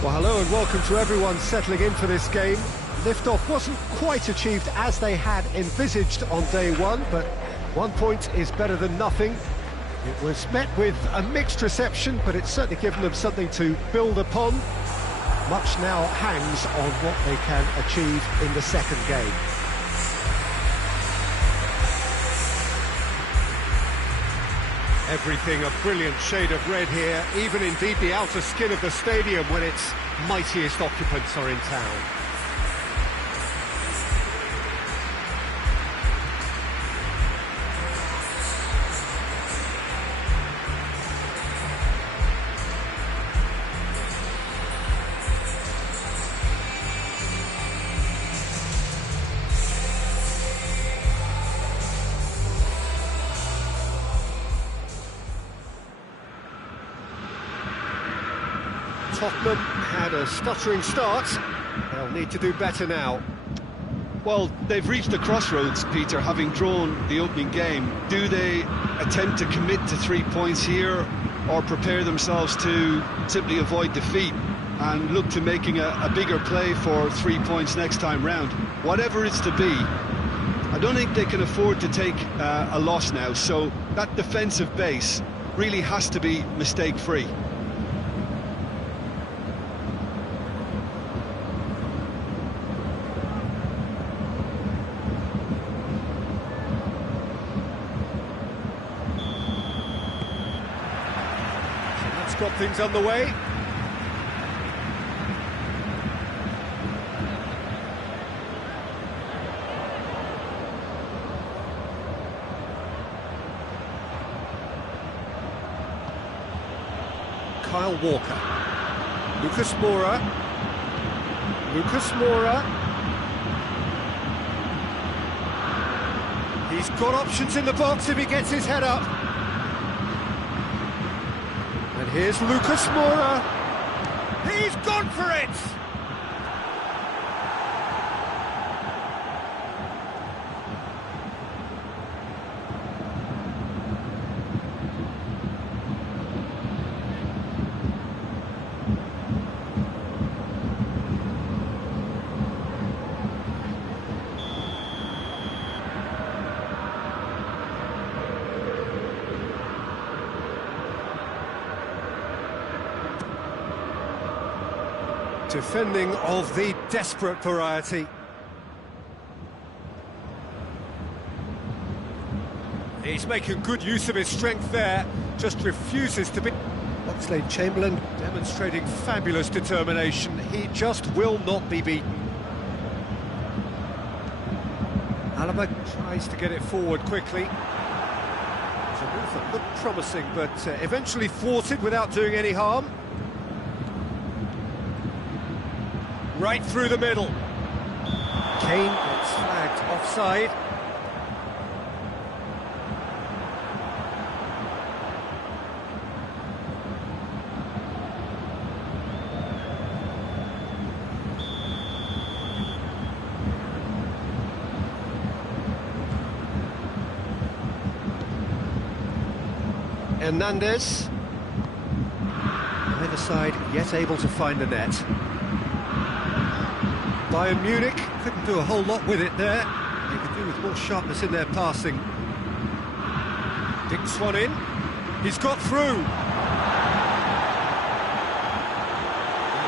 Well, hello and welcome to everyone settling in for this game. Liftoff wasn't quite achieved as they had envisaged on day one, but 1 point is better than nothing. It was met with a mixed reception, but it's certainly given them something to build upon. Much now hangs on what they can achieve in the second game. Everything a brilliant shade of red here, even indeed the outer skin of the stadium when its mightiest occupants are in town. Tottenham had a stuttering start. They'll need to do better now. Well, they've reached the crossroads, Peter, having drawn the opening game. Do they attempt to commit to 3 points here, or prepare themselves to simply avoid defeat and look to making a bigger play for 3 points next time round? Whatever it's to be, I don't think they can afford to take a loss now, so that defensive base really has to be mistake-free. Got things underway. Kyle Walker. Lucas Moura. Lucas Moura. He's got options in the box if he gets his head up. And here's Lucas Moura. He's gone for it! Defending of the desperate variety. He's making good use of his strength there, just refuses to be... Oxlade-Chamberlain demonstrating fabulous determination. He just will not be beaten. Alaba tries to get it forward quickly. It's a move that looked promising, but eventually thwarted without doing any harm. Right through the middle. Kane gets flagged offside. Hernandez. Neither side yet able to find the net. Bayern Munich couldn't do a whole lot with it there. They could do with more sharpness in their passing. Dinks one in. He's got through. It'll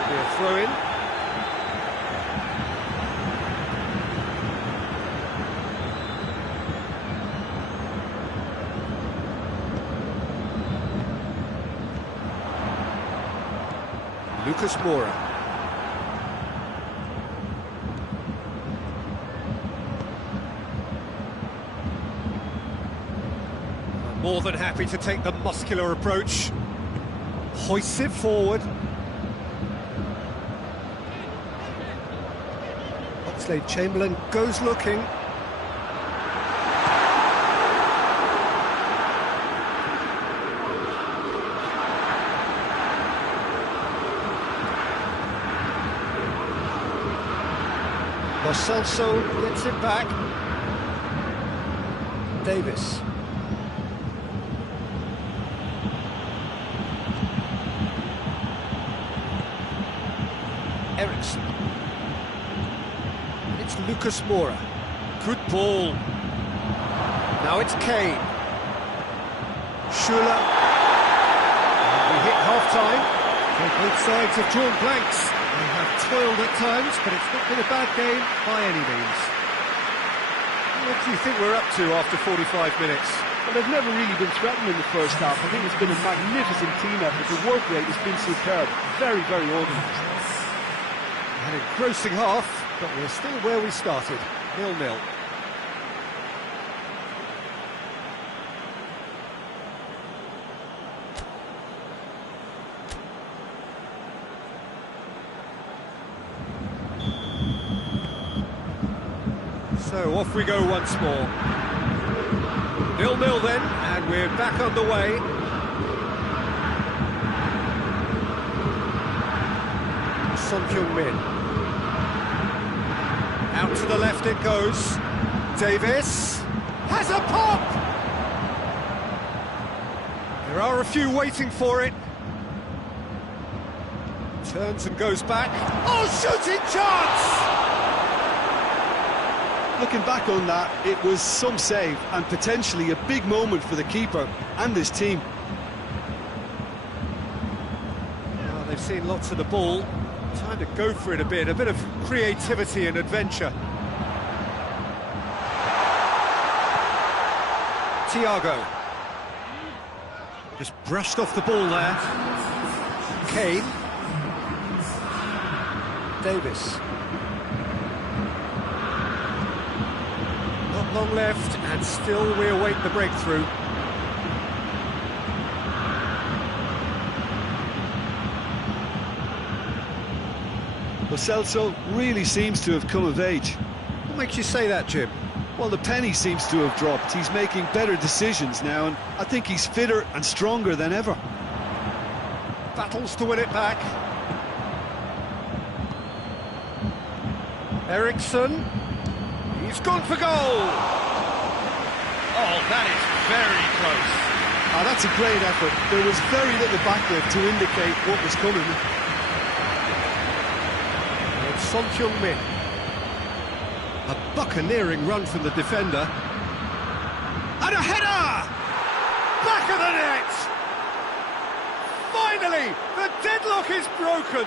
be a throw-in. Lucas Moura. More than happy to take the muscular approach. Hoists it forward. Oxlade-Chamberlain goes looking. Lo Celso gets it back. Davis. Ericsson. It's Lucas Moura. Good ball. Now it's Kane. Schuler. We hit half-time. Both sides have drawn blanks. They have toiled at times, but it's not been a bad game by any means. What do you think we're up to after 45 minutes? Well, they've never really been threatened in the first half. I think it's been a magnificent team effort. The work rate has been superb. Very, very organised. An engrossing half, but we're still where we started, 0-0. So off we go once more. 0-0 then, and we're back underway. Son Heung-min. Out to the left it goes. Davis has a pop! There are a few waiting for it. Turns and goes back. Oh, shooting chance! Looking back on that, it was some save and potentially a big moment for the keeper and his team. Well, they've seen lots of the ball. Time to go for it a bit of creativity and adventure. Thiago. Just brushed off the ball there. Kane. Davis. Not long left, and still we await the breakthrough. Lo Celso really seems to have come of age. What makes you say that, Jim? Well, the penny seems to have dropped. He's making better decisions now, and I think he's fitter and stronger than ever. Battles to win it back. Ericsson. He's gone for goal! Oh, that is very close. Oh, that's a great effort. There was very little backlift to indicate what was coming. It's Son Heung-min. A buccaneering run from the defender. And a header! Back of the net! Finally, the deadlock is broken!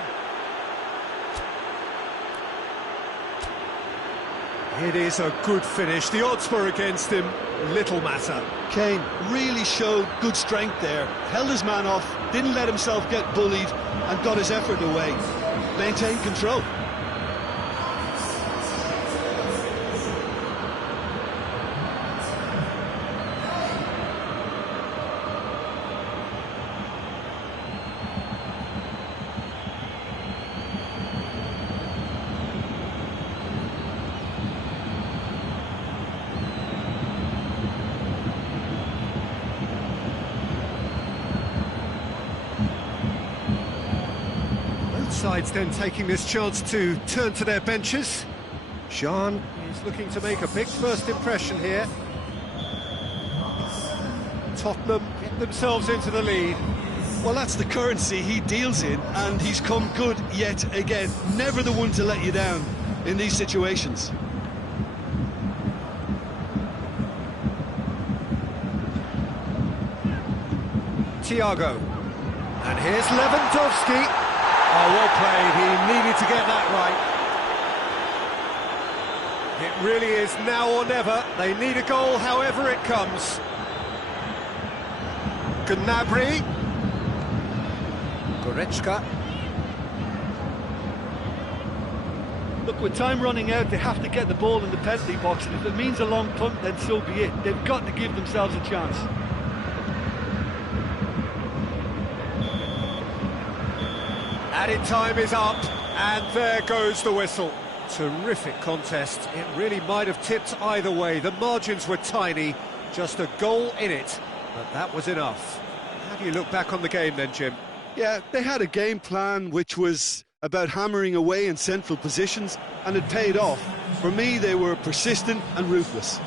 It is a good finish. The odds were against him. Little matter. Kane really showed good strength there. Held his man off, didn't let himself get bullied, and got his effort away. Maintained control. Sides then taking this chance to turn to their benches. Jean is looking to make a big first impression here. Tottenham get themselves into the lead. Well, that's the currency he deals in, and he's come good yet again. Never the one to let you down in these situations. Thiago. And here's Lewandowski. Oh, well played. He needed to get that right. It really is now or never. They need a goal however it comes. Gnabry. Goretzka. Look, with time running out, they have to get the ball in the penalty box, and if it means a long punt, then so be it. They've got to give themselves a chance. Added time is up, and there goes the whistle. Terrific contest. It really might have tipped either way. The margins were tiny, just a goal in it, but that was enough. How do you look back on the game then, Jim? Yeah, they had a game plan which was about hammering away in central positions, and it paid off. For me, they were persistent and ruthless.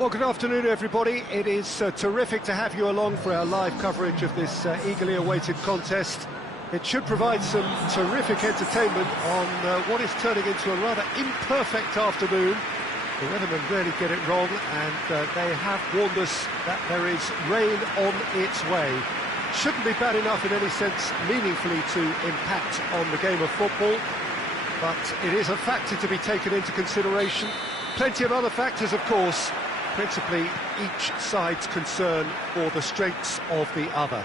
Well, good afternoon, everybody. It is terrific to have you along for our live coverage of this eagerly awaited contest. It should provide some terrific entertainment on what is turning into a rather imperfect afternoon. The weathermen really get it wrong, and they have warned us that there is rain on its way. Shouldn't be bad enough in any sense meaningfully to impact on the game of football, but it is a factor to be taken into consideration. Plenty of other factors, of course, principally each side's concern for the strengths of the other.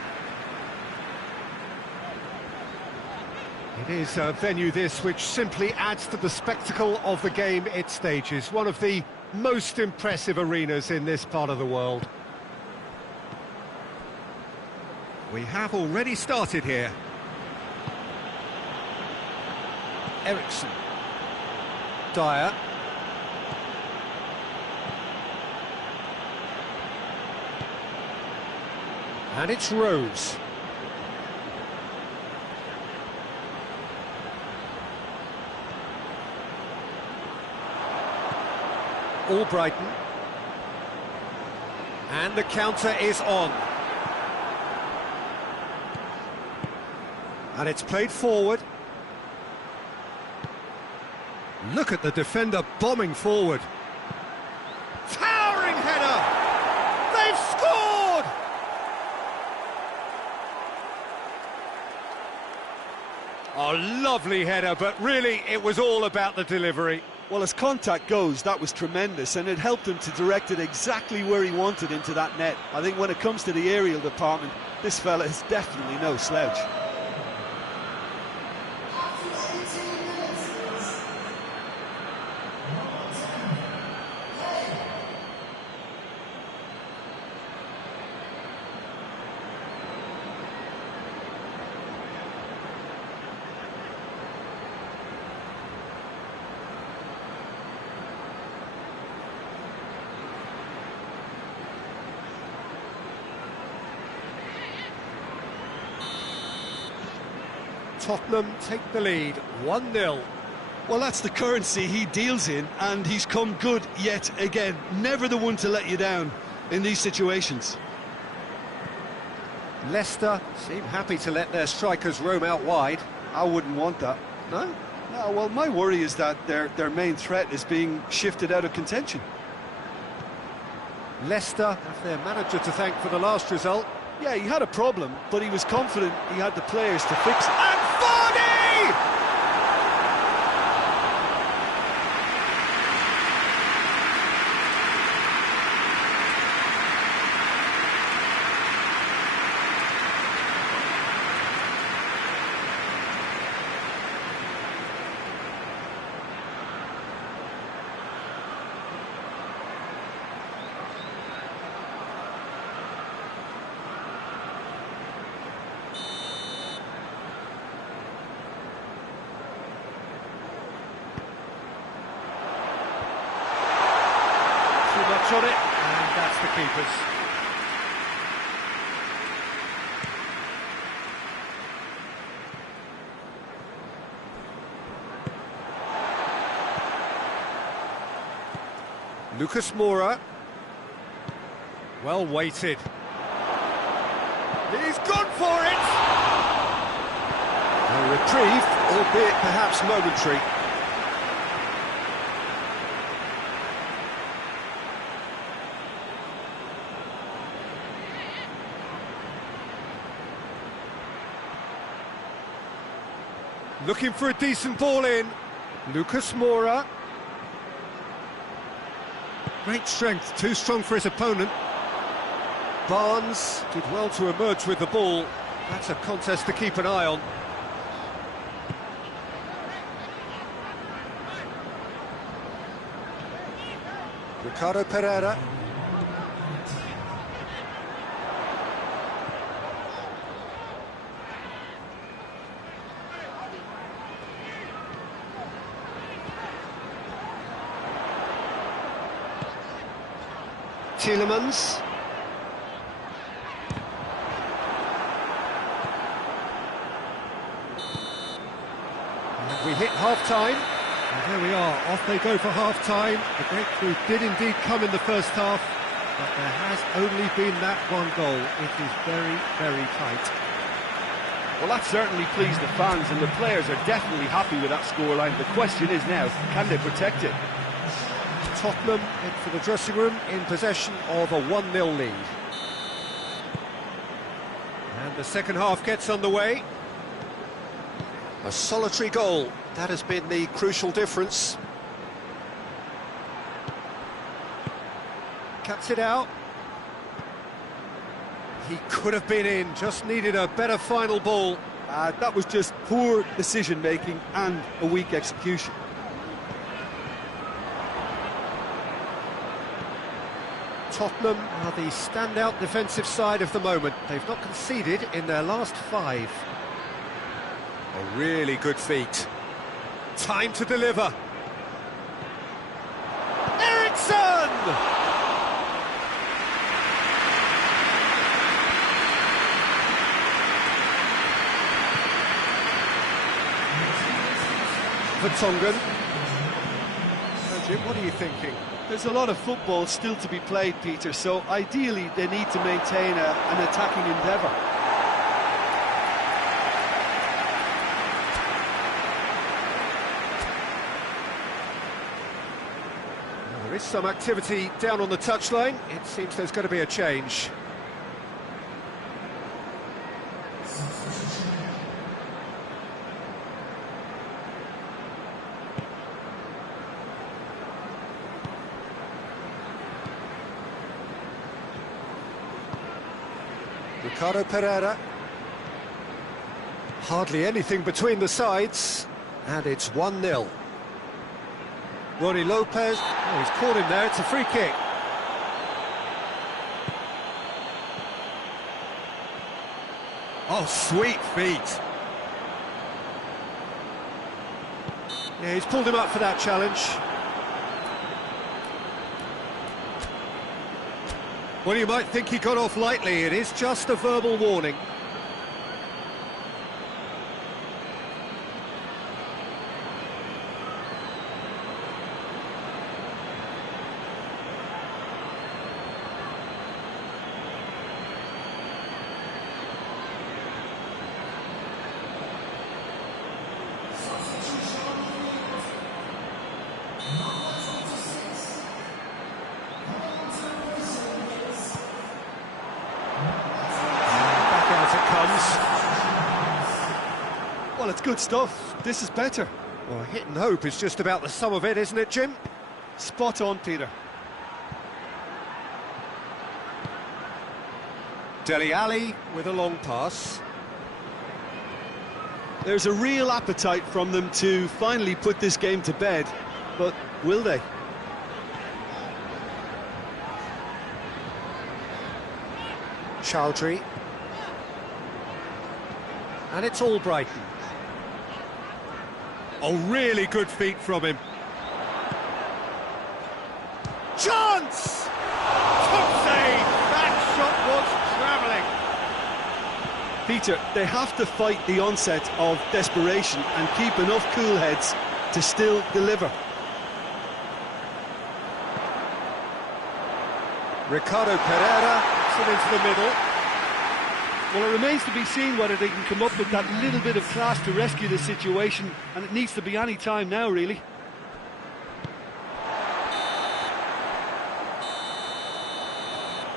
It is a venue, this, which simply adds to the spectacle of the game it stages. One of the most impressive arenas in this part of the world. We have already started here. Eriksson. Dyer. And it's Rose. Albrighton. And the counter is on. And it's played forward. Look at the defender bombing forward. Towering header! They've scored! Oh, lovely header, but really it was all about the delivery. Well, as contact goes, that was tremendous, and it helped him to direct it exactly where he wanted into that net. I think when it comes to the aerial department, this fella is definitely no slouch. Tottenham take the lead, 1-0. Well, that's the currency he deals in, and he's come good yet again. Never the one to let you down in these situations. Leicester seem happy to let their strikers roam out wide. I wouldn't want that. No? No, well, my worry is that their main threat is being shifted out of contention. Leicester have their manager to thank for the last result. Yeah, he had a problem, but he was confident he had the players to fix it. And Vardy! On it, and that's the keeper's. Lucas Moura. Well weighted. He's gone for it! A reprieve, albeit perhaps momentary. Looking for a decent ball in. Lucas Moura. Great strength, too strong for his opponent. Barnes did well to emerge with the ball. That's a contest to keep an eye on. Ricardo Pereira. Tielemans. And we hit half-time. And there we are, off they go for half-time. The breakthrough did indeed come in the first half, but there has only been that one goal. It is very, very tight. Well, that certainly pleased the fans, and the players are definitely happy with that scoreline. The question is now, can they protect it? Tottenham into the dressing room in possession of a 1-0 lead. And the second half gets underway. A solitary goal, that has been the crucial difference. Cuts it out. He could have been in, just needed a better final ball. That was just poor decision-making and a weak execution. Tottenham are the standout defensive side of the moment. They've not conceded in their last 5. A really good feat. Time to deliver. Eriksson! Vertonghen. So Jim, what are you thinking? There's a lot of football still to be played, Peter, so ideally they need to maintain an attacking endeavour. There is some activity down on the touchline. It seems there's going to be a change. Ricardo Pereira. Hardly anything between the sides, and it's 1-0. Ronnie Lopez, oh, he's caught him there, it's a free kick. Oh, sweet feet. Yeah, he's pulled him up for that challenge. Well, you might think he got off lightly, it is just a verbal warning. Well, it's good stuff. This is better. Well, hit and hope is just about the sum of it, isn't it, Jim? Spot on, Peter. Dele Alli with a long pass. There's a real appetite from them to finally put this game to bed, but will they? Chowdhury. And it's all Brighton. Oh, really good feet from him. Chance! Top save! That shot was travelling. Peter, they have to fight the onset of desperation and keep enough cool heads to still deliver. Ricardo Pereira puts it into the middle. Well, it remains to be seen whether they can come up with that little bit of class to rescue the situation, and it needs to be any time now, really.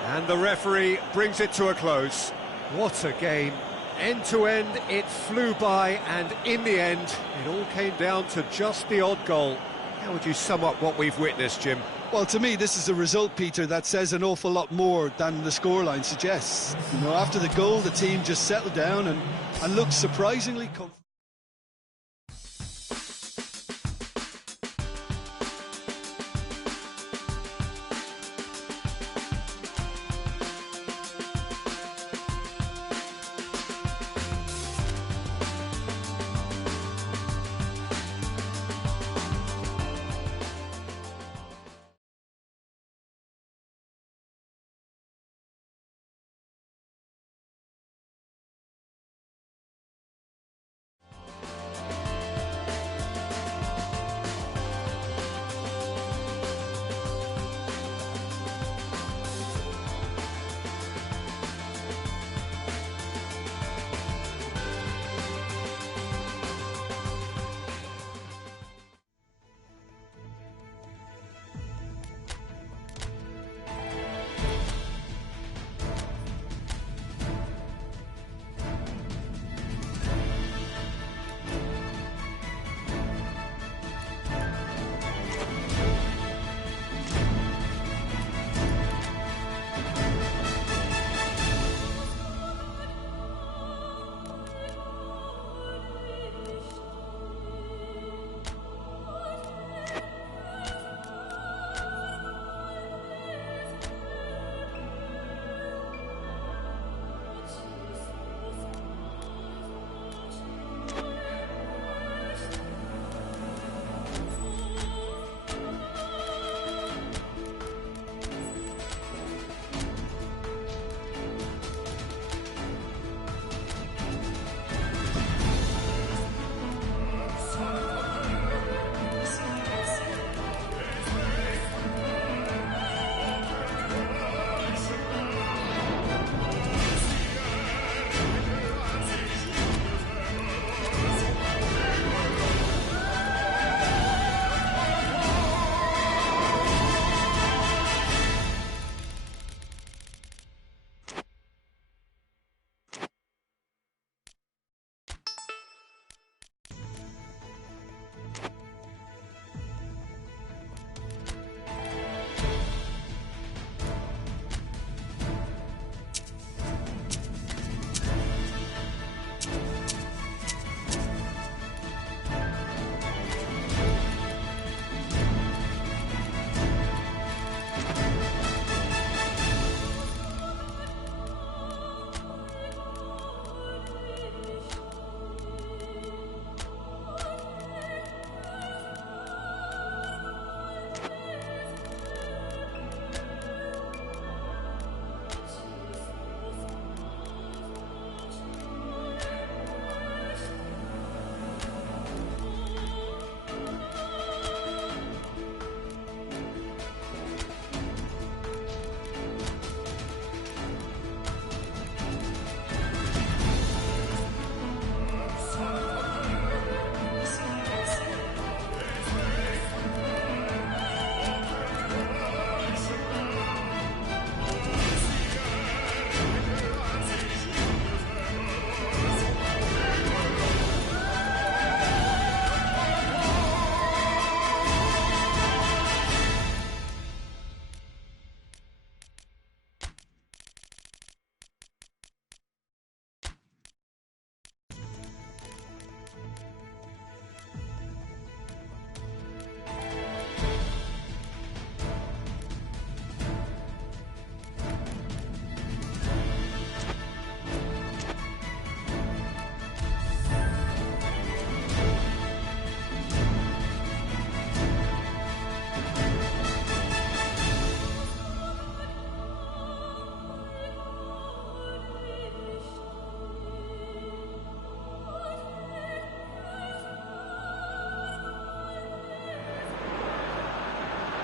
And the referee brings it to a close. What a game. End to end, it flew by, and in the end, it all came down to just the odd goal. How would you sum up what we've witnessed, Jim? Well, to me, this is a result, Peter, that says an awful lot more than the scoreline suggests. You know, after the goal, the team just settled down and looked surprisingly comfortable.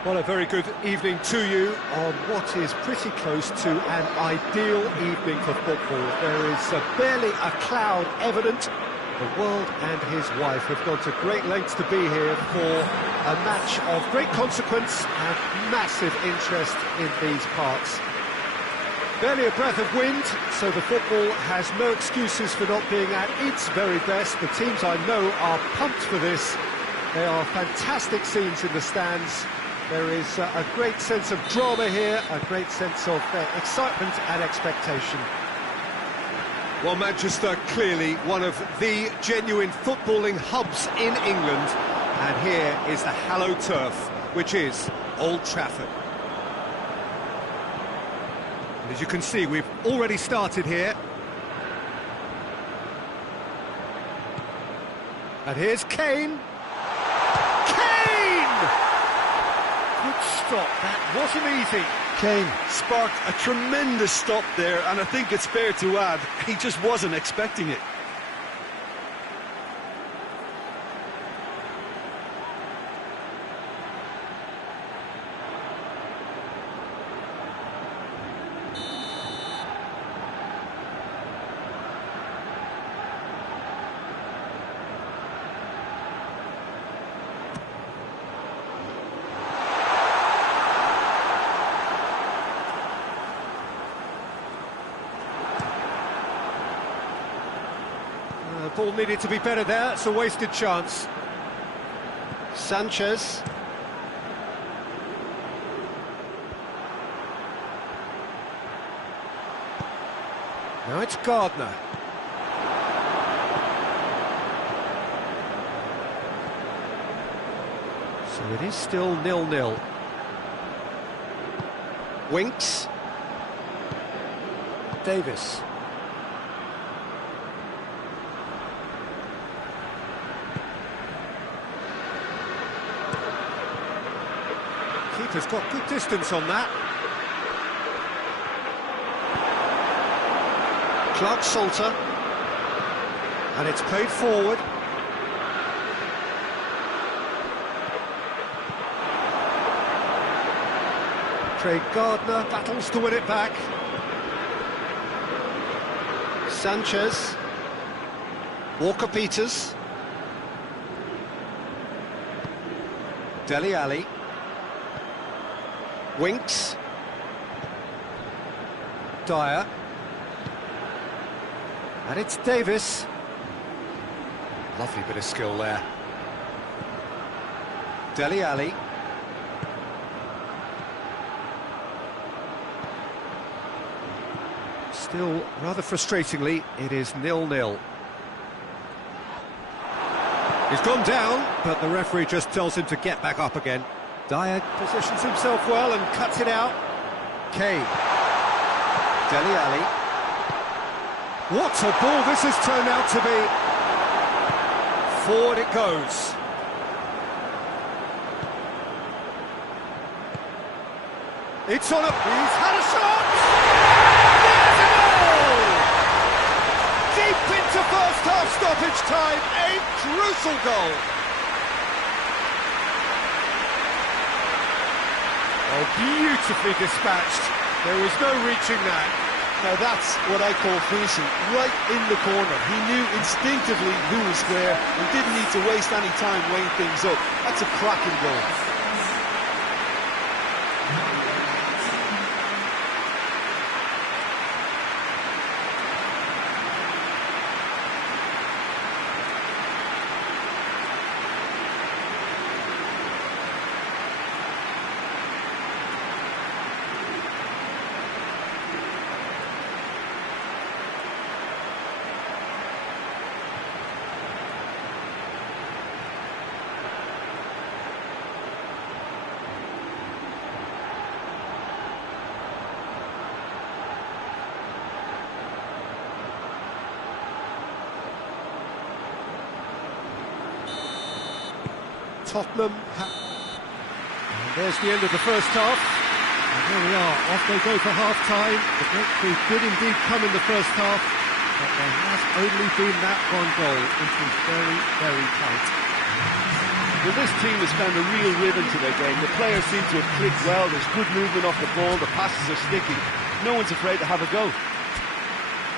Well, a very good evening to you on what is pretty close to an ideal evening for football. There is barely a cloud evident. The world and his wife have gone to great lengths to be here for a match of great consequence and massive interest in these parts. Barely a breath of wind, so the football has no excuses for not being at its very best. The teams I know are pumped for this. There are fantastic scenes in the stands. There is a great sense of drama here, a great sense of excitement and expectation. Well, Manchester, clearly one of the genuine footballing hubs in England. And here is the hallowed turf, which is Old Trafford. And as you can see, we've already started here. And here's Kane. Good stop, that wasn't easy. Kane sparked a tremendous stop there, and I think it's fair to add, he just wasn't expecting it. The ball needed to be better there, it's a wasted chance. Sanchez. Now it's Gardner. So it is still 0-0. Winks. Davis. Keeper's got good distance on that. Clark-Salter. And it's played forward. Craig Gardner battles to win it back. Sanchez. Walker-Peters. Dele Alli. Winks. Dyer. And it's Davis. Lovely bit of skill there. Dele Alli. Still, rather frustratingly, it is 0-0. He's gone down, but the referee just tells him to get back up again. Dyer positions himself well and cuts it out. Kane. Dele Alli. What a ball this has turned out to be. Forward it goes. It's on he's had a shot! There's a goal! Deep into first half stoppage time, a crucial goal. Oh, beautifully dispatched. There was no reaching that. Now that's what I call finishing, right in the corner. He knew instinctively who was where and didn't need to waste any time weighing things up. That's a cracking goal. Tottenham. And there's the end of the first half. And here we are, off they go for half-time. The breakthrough did indeed come in the first half, but there has only been that one goal. It was very, very tight. Well, this team has found a real rhythm to their game. The players seem to have clicked well. There's good movement off the ball. The passes are sticking. No one's afraid to have a go.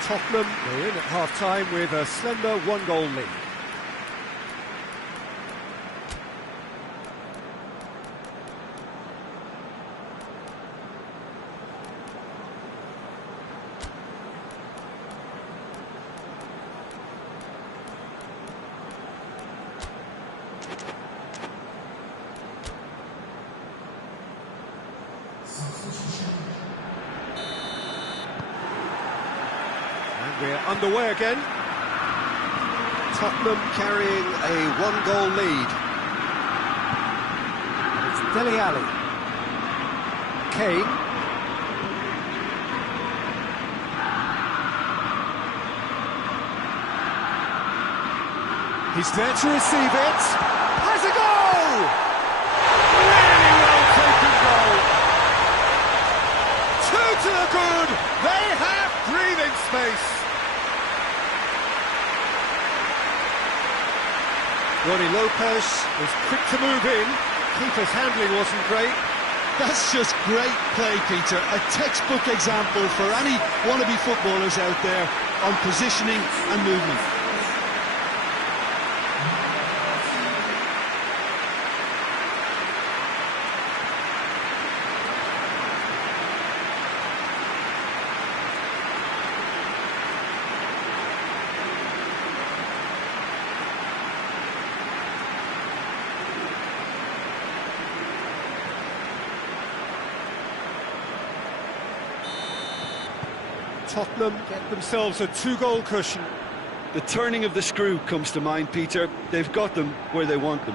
Tottenham are in at half-time with a slender one-goal lead. We're underway again. Tottenham carrying a one-goal lead. It's Dele Alli. Kane. He's there to receive it. Has a goal! Really well taken goal. Two to the good. They have breathing space. Ronnie Lopez was quick to move in. Keeper's handling wasn't great. That's just great play, Peter. A textbook example for any wannabe footballers out there on positioning and movement. Tottenham get themselves a two-goal cushion. The turning of the screw comes to mind, Peter. They've got them where they want them.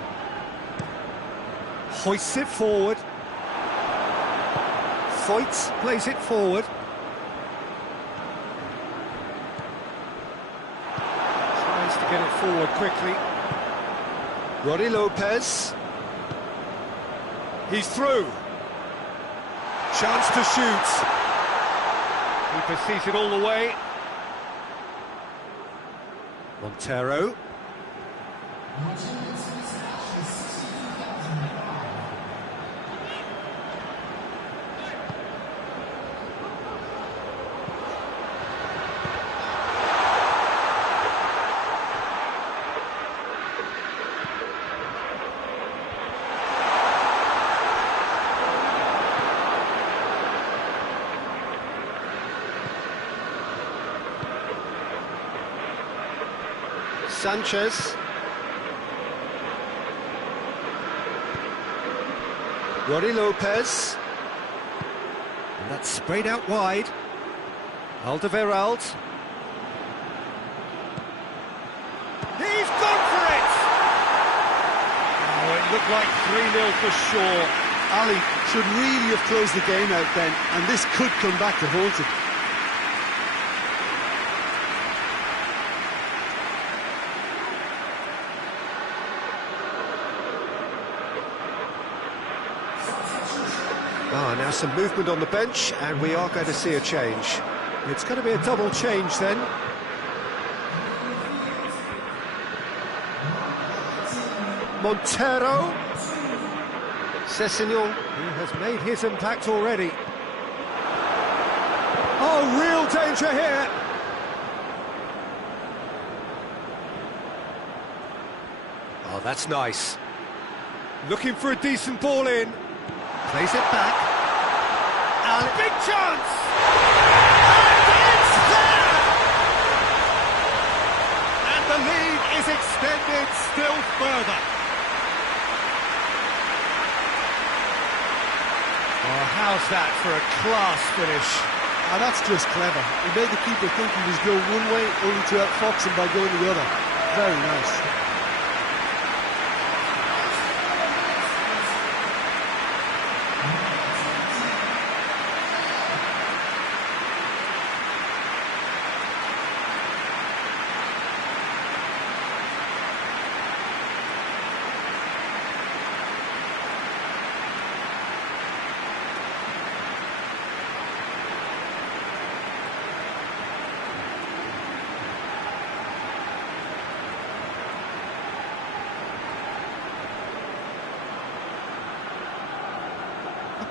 Hoists it forward. Fights, plays it forward. Tries to get it forward quickly. Ronnie Lopez. He's through. Chance to shoot. Keeper sees it all the way. Montero. Sanchez. Ronnie Lopez. And that's sprayed out wide. Alderweireld. He's gone for it! Oh, it looked like 3-0 for sure. Ali should really have closed the game out then, and this could come back to haunt it. Now some movement on the bench, and we are going to see a change. It's going to be a double change then. Montero. Sessegnon, he has made his impact already. Oh, real danger here. Oh, that's nice. Looking for a decent ball in. Plays it back. Big chance! And it's there! And the lead is extended still further. Oh, how's that for a class finish? And that's just clever. He made the keeper think he was going one way, only to outfox him by going the other. Very nice.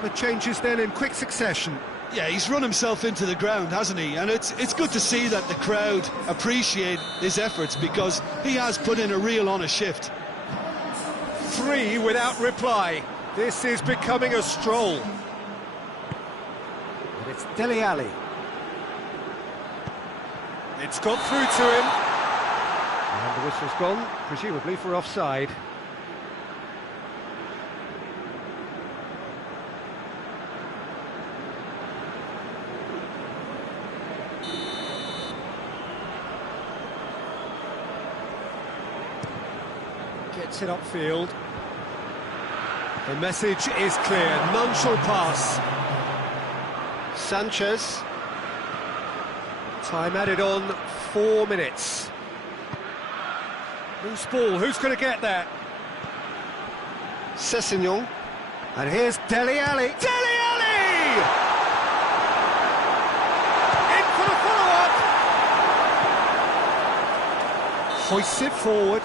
The changes then in quick succession. Yeah, he's run himself into the ground, hasn't he? And it's good to see that the crowd appreciate his efforts, because he has put in a real honest shift. 3 without reply. This is becoming a stroll. And it's Dele Alli. It's got through to him. And the whistle's gone, presumably for offside. Gets it upfield. The message is clear, none shall pass. Sanchez. Time added on, 4 minutes. Loose ball, who's going to get there? Sessegnon. And here's Dele Alli. Dele Alli! In for the follow-up! Hoists it forward.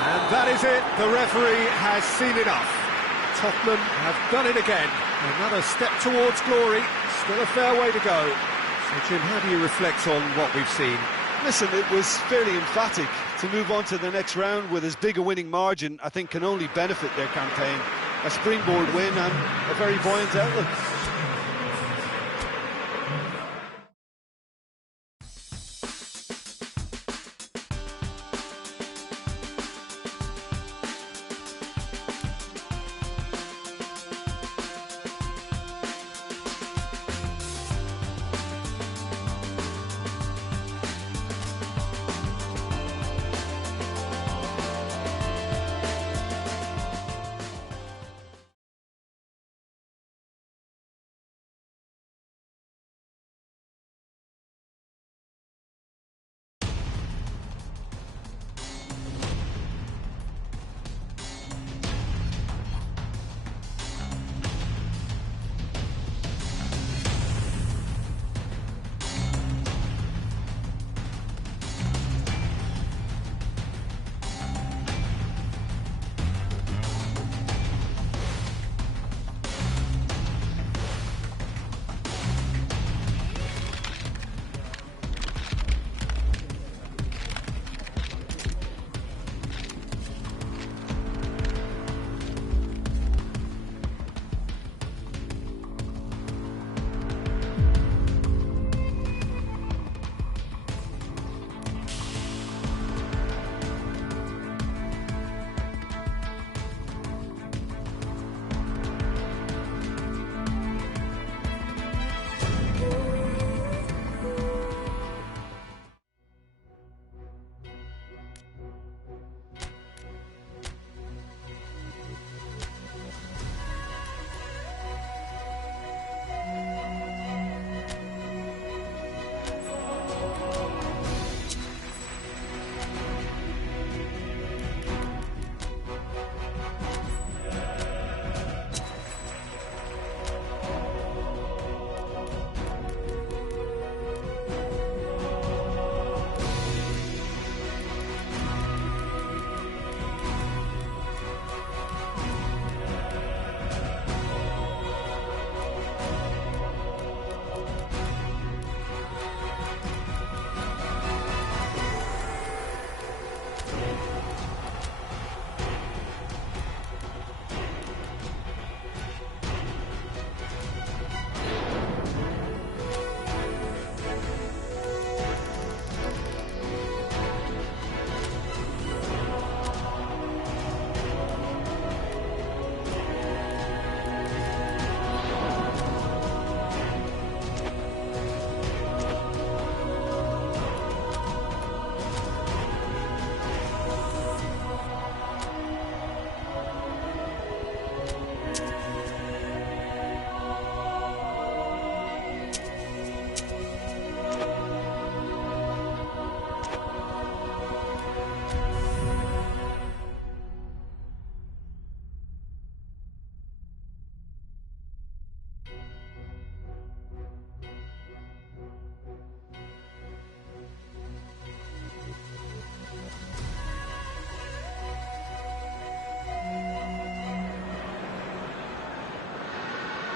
And that is it, the referee has seen enough. Tottenham have done it again. Another step towards glory, still a fair way to go. So Jim, how do you reflect on what we've seen? Listen, it was fairly emphatic. To move on to the next round with as big a winning margin, I think can only benefit their campaign. A springboard win and a very buoyant outlook.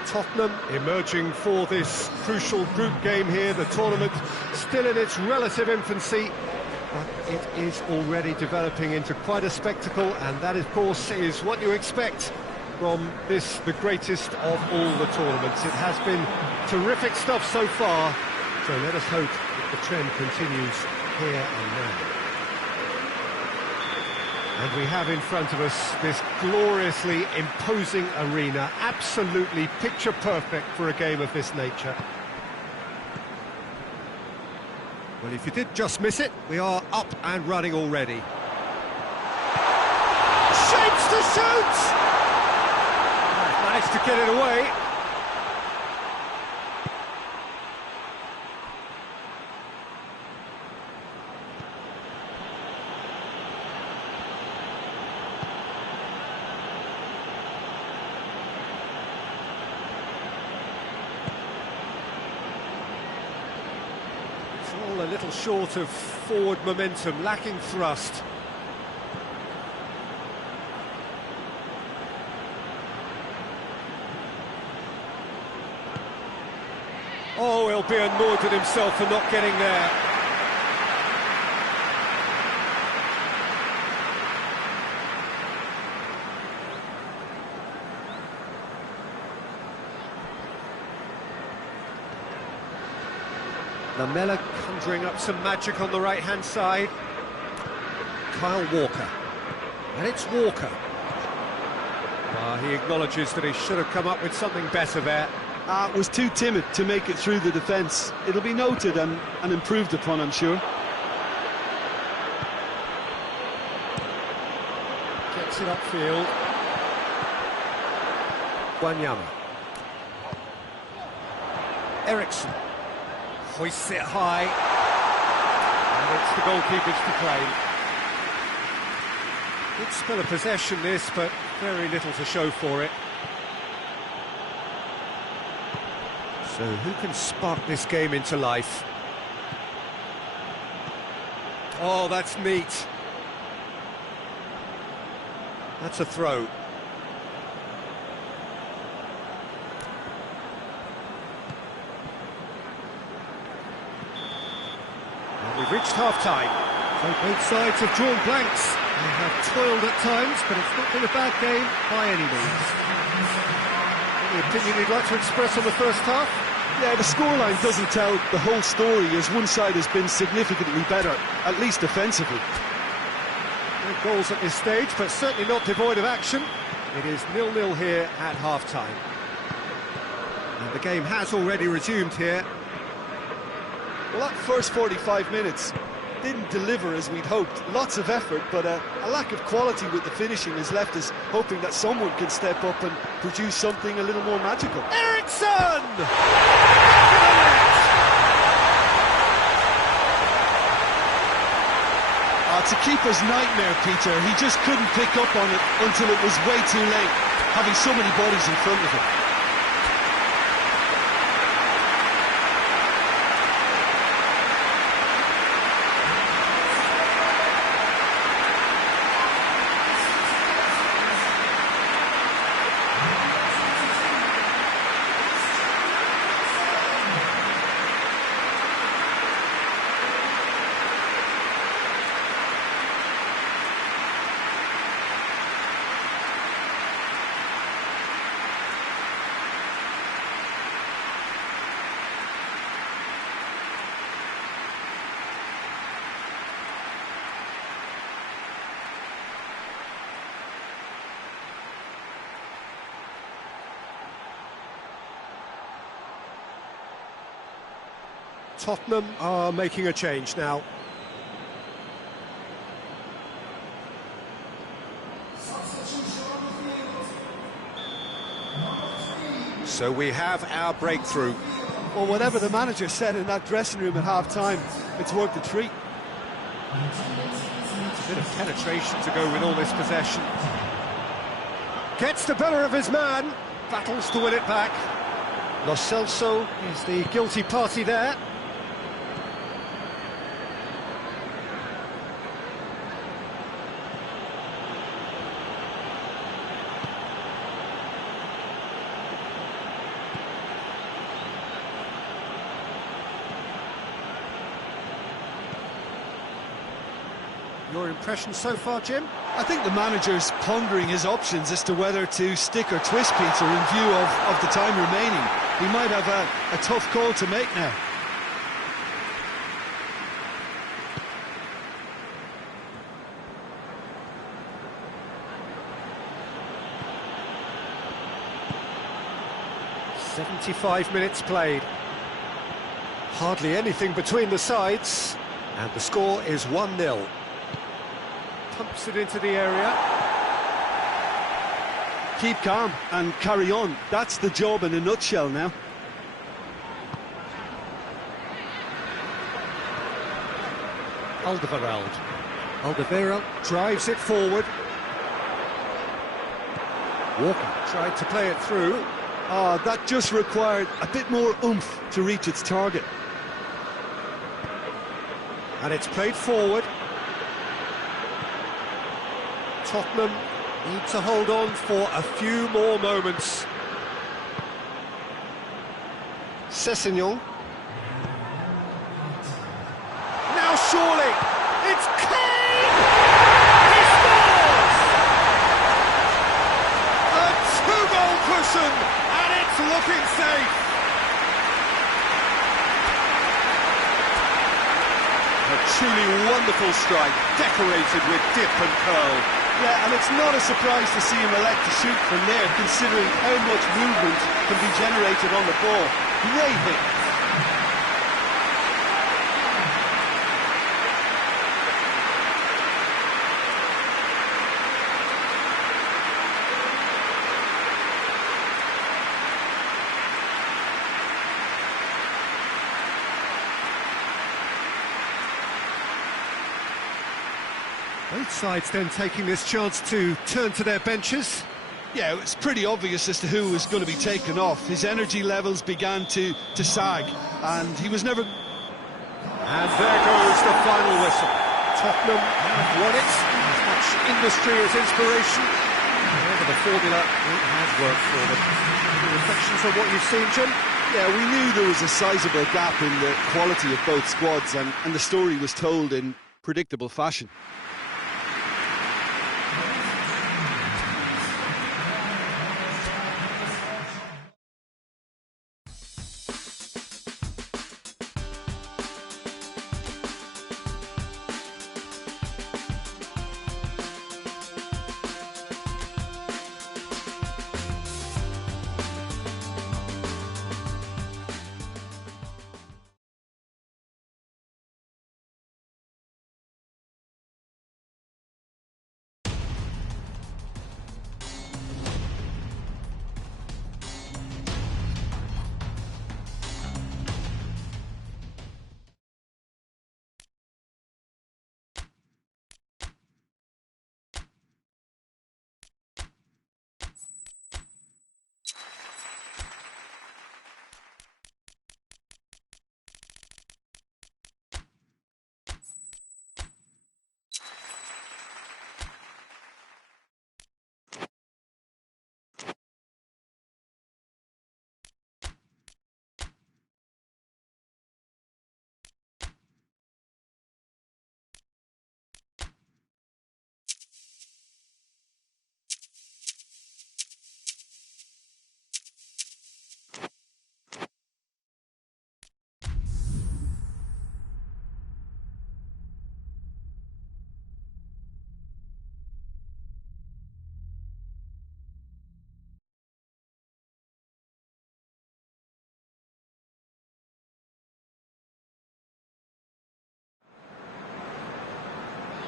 Tottenham emerging for this crucial group game here, the tournament still in its relative infancy, but it is already developing into quite a spectacle, and that of course is what you expect from this, the greatest of all the tournaments. It has been terrific stuff so far, so let us hope that the trend continues here and now. And we have in front of us this gloriously imposing arena, absolutely picture perfect for a game of this nature. Well, if you did just miss it, we are up and running already. Shapes to shoot! Managed to get it away. All a little short of forward momentum, lacking thrust. Oh, he'll be annoyed with himself for not getting there. Lamela conjuring up some magic on the right-hand side. Kyle Walker. And it's Walker. He acknowledges that he should have come up with something better there. Was too timid to make it through the defence. It'll be noted and improved upon, I'm sure. Gets it upfield. Wanyama. Eriksson. Hoists it high, and it's the goalkeeper's to claim. Good spell of possession this, but very little to show for it. So who can spark this game into life? Oh, that's neat. That's a throw. We've reached half-time, so both sides have drawn blanks. They have toiled at times, but it's not been a bad game by any means. Any opinion you'd like to express on the first half? Yeah, the scoreline doesn't tell the whole story, as one side has been significantly better, at least defensively. No goals at this stage, but certainly not devoid of action. It is 0-0 here at half-time. And the game has already resumed here. Well, that first 45 minutes didn't deliver as we'd hoped. Lots of effort, but a lack of quality with the finishing has left us hoping that someone can step up and produce something a little more magical. Eriksson! It's a keeper's nightmare, Peter. He just couldn't pick up on it until it was way too late, having so many bodies in front of him. Tottenham are making a change now. So we have our breakthrough. Well, whatever the manager said in that dressing room at half-time, it's worth the treat. It's a bit of penetration to go with all this possession. Gets the better of his man, battles to win it back. Lo Celso is the guilty party there. Your impression so far, Jim? I think the manager's pondering his options as to whether to stick or twist Peter in view of the time remaining. He might have a tough call to make now. "75 minutes played. Hardly anything between the sides, and the score is 1-0. Pumps it into the area. Keep calm and carry on. That's the job in a nutshell now. Alderweireld drives it forward. Walker tried to play it through. That just required a bit more oomph to reach its target. And it's played forward. Tottenham need to hold on for a few more moments. Sessegnon. Now surely, it's Kane! He scores! A two-goal cushion, and it's looking safe. A truly wonderful strike, decorated with dip and curl. Yeah, and it's not a surprise to see him elect to shoot from there, considering how much movement can be generated on the ball. Great hit. Both sides then taking this chance to turn to their benches. Yeah, it's pretty obvious as to who was going to be taken off. His energy levels began to sag, and he was never... And there goes the final whistle. Tottenham have won it. As much industry as inspiration. However, the formula, it has worked for them. Any reflections on what you've seen, Jim? Yeah, we knew there was a sizable gap in the quality of both squads, and the story was told in predictable fashion.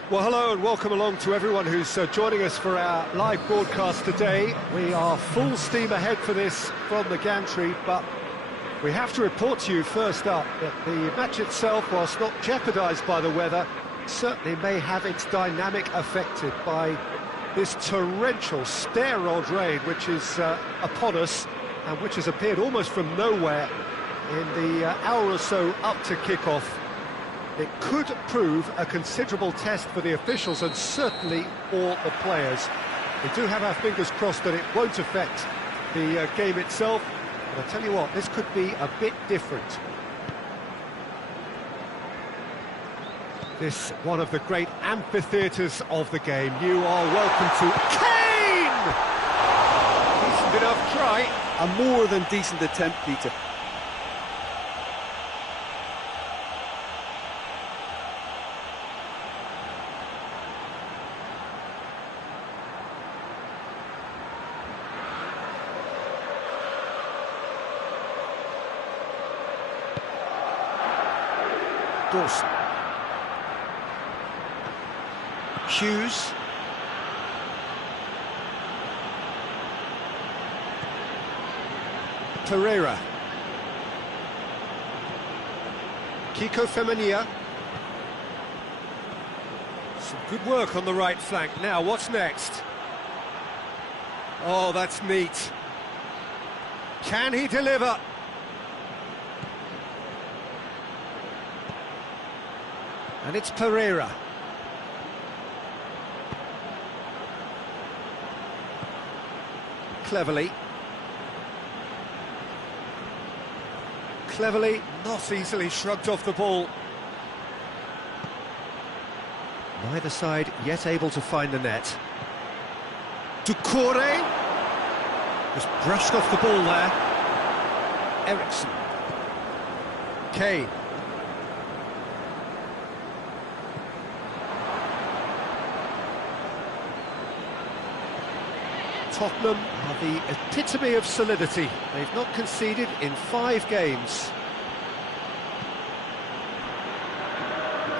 Well, hello and welcome along to everyone who's joining us for our live broadcast today. We are full steam ahead for this from the gantry, but we have to report to you first up that the match itself, whilst not jeopardised by the weather, certainly may have its dynamic affected by this torrential stair-rod rain which is upon us and which has appeared almost from nowhere in the hour or so up to kick-off. It could prove a considerable test for the officials and certainly for the players. We do have our fingers crossed that it won't affect the game itself, but I'll tell you what, this could be a bit different. This one of the great amphitheatres of the game. You are welcome to Kane! Decent enough try. A more than decent attempt, Peter. Dawson. Hughes. Pereira. Kiko Femenia. Some good work on the right flank. Now, what's next? Oh, that's neat. Can he deliver? And it's Pereira. Cleverly. Cleverly, not easily shrugged off the ball. Neither side yet able to find the net. Doucouré. Just brushed off the ball there. Ericsson. Kane. Tottenham are the epitome of solidity. They've not conceded in 5 games.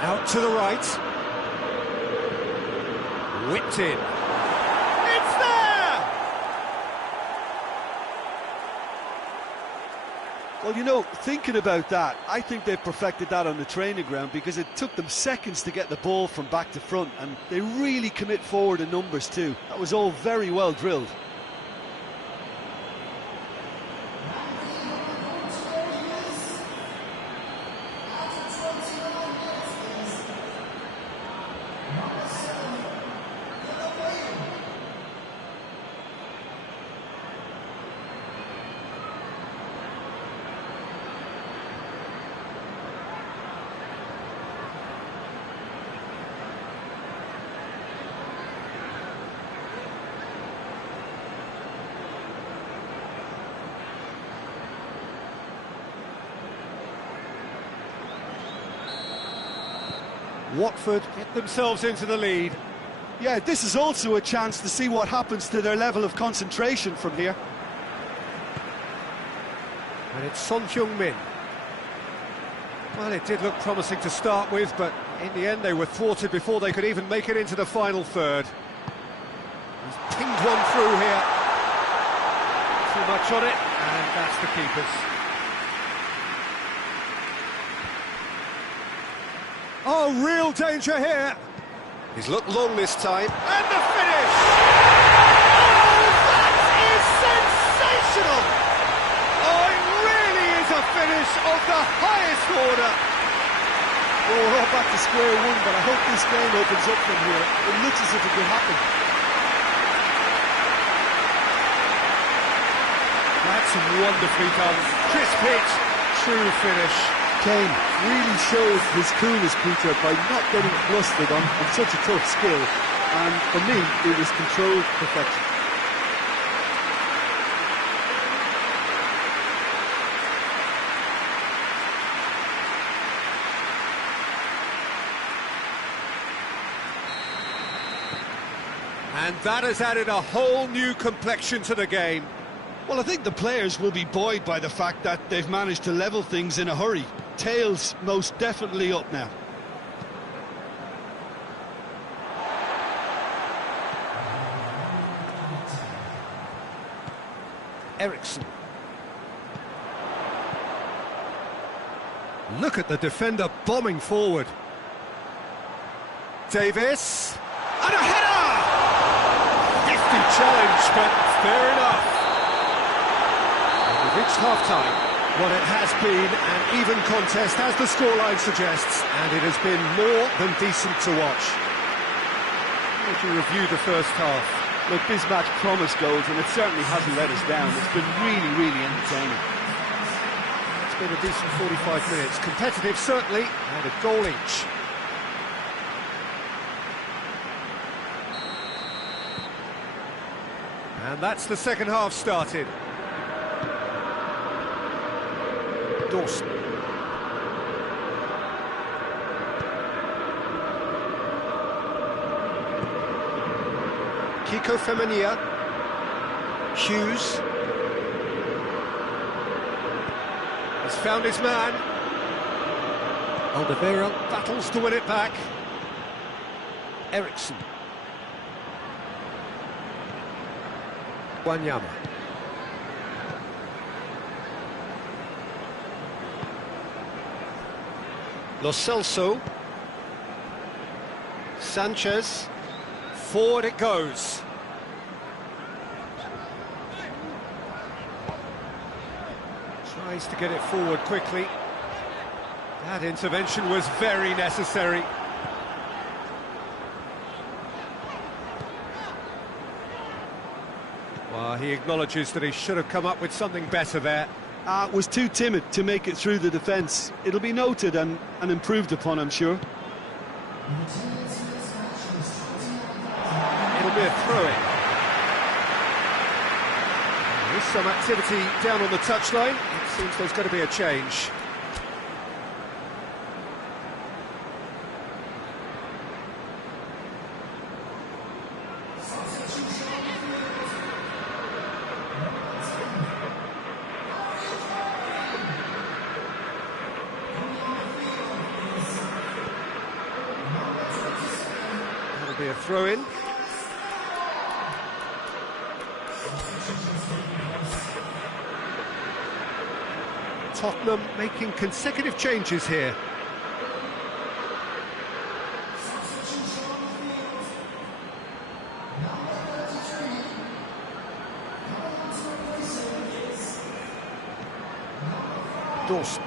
Out to the right. Whipped in. It's there! Well, you know, thinking about that, I think they've perfected that on the training ground because it took them seconds to get the ball from back to front, and they really commit forward in numbers too. That was all very well drilled. Watford get themselves into the lead. Yeah, this is also a chance to see what happens to their level of concentration from here. And it's Son Heung-min. Well, it did look promising to start with, but in the end they were thwarted before they could even make it into the final third. He's pinged one through here. Too much on it, and that's the keeper's. Oh, real danger here. He's looked long this time. And the finish! Oh, that is sensational! Oh, it really is a finish of the highest order. Well, we're all back to square one, but I hope this game opens up from here. It looks as if it could happen. That's wonderfully done. Crisp hit, true finish. Kane really showed his coolness, Peter, by not getting flustered on such a tough skill, and for me it was controlled perfection. And that has added a whole new complexion to the game. Well, I think the players will be buoyed by the fact that they've managed to level things in a hurry. Tails most definitely up now. Ericsson. Look at the defender bombing forward. Davis. And a header! Hefty challenge, but fair enough. We've reached half-time. Well, it has been an even contest, as the scoreline suggests, and it has been more than decent to watch. If you review the first half. Look, this match promised goals, and it certainly hasn't let us down. It's been really, really entertaining. It's been a decent 45 minutes. Competitive, certainly, and a goal each. And that's the second half started. Dawson. Kiko Femenia. Hughes. He's found his man. Alderweireld battles to win it back. Eriksson. Wanyama. Lo Celso. Sanchez. Forward it goes. Tries to get it forward quickly. That intervention was very necessary. Well, he acknowledges that he should have come up with something better there. Was too timid to make it through the defence. It'll be noted and improved upon, I'm sure. It'll be a throw-in. There is some activity down on the touchline. It seems there's going to be a change. That'll be a throw-in. Tottenham making consecutive changes here. Dawson.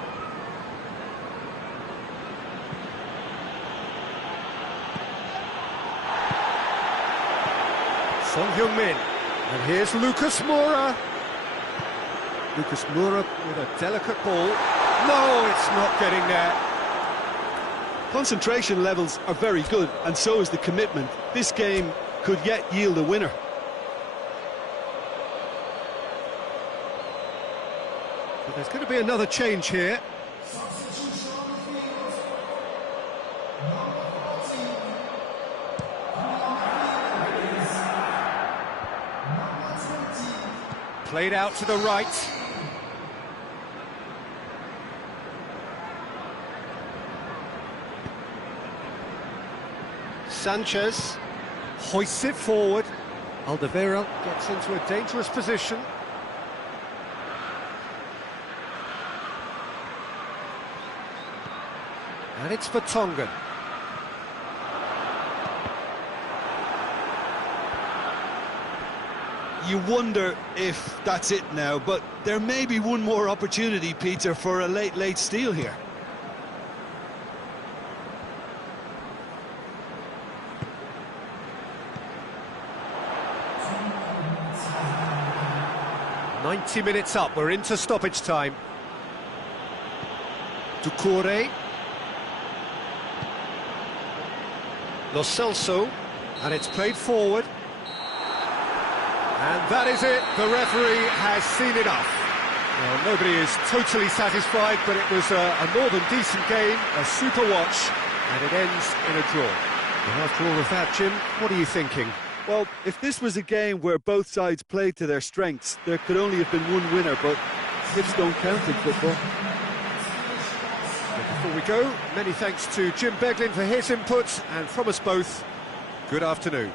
Son Heung-min. And here's Lucas Moura. Lucas Moura with a delicate ball. No, it's not getting there. Concentration levels are very good, and so is the commitment. This game could yet yield a winner. But there's going to be another change here. Played out to the right. Sanchez hoists it forward. Alderweireld gets into a dangerous position. And it's for Tongan. You wonder if that's it now, but there may be one more opportunity, Peter, for a late steal here. "90 minutes up, we're into stoppage time. Doucouré. Lo Celso, and it's played forward. And that is it, the referee has seen enough. Well, nobody is totally satisfied, but it was a more than decent game, a super watch, and it ends in a draw. And after all of that, Jim, what are you thinking? Well, if this was a game where both sides played to their strengths, there could only have been one winner, but hits don't count in football. But before we go, many thanks to Jim Beglin for his input, and from us both, good afternoon.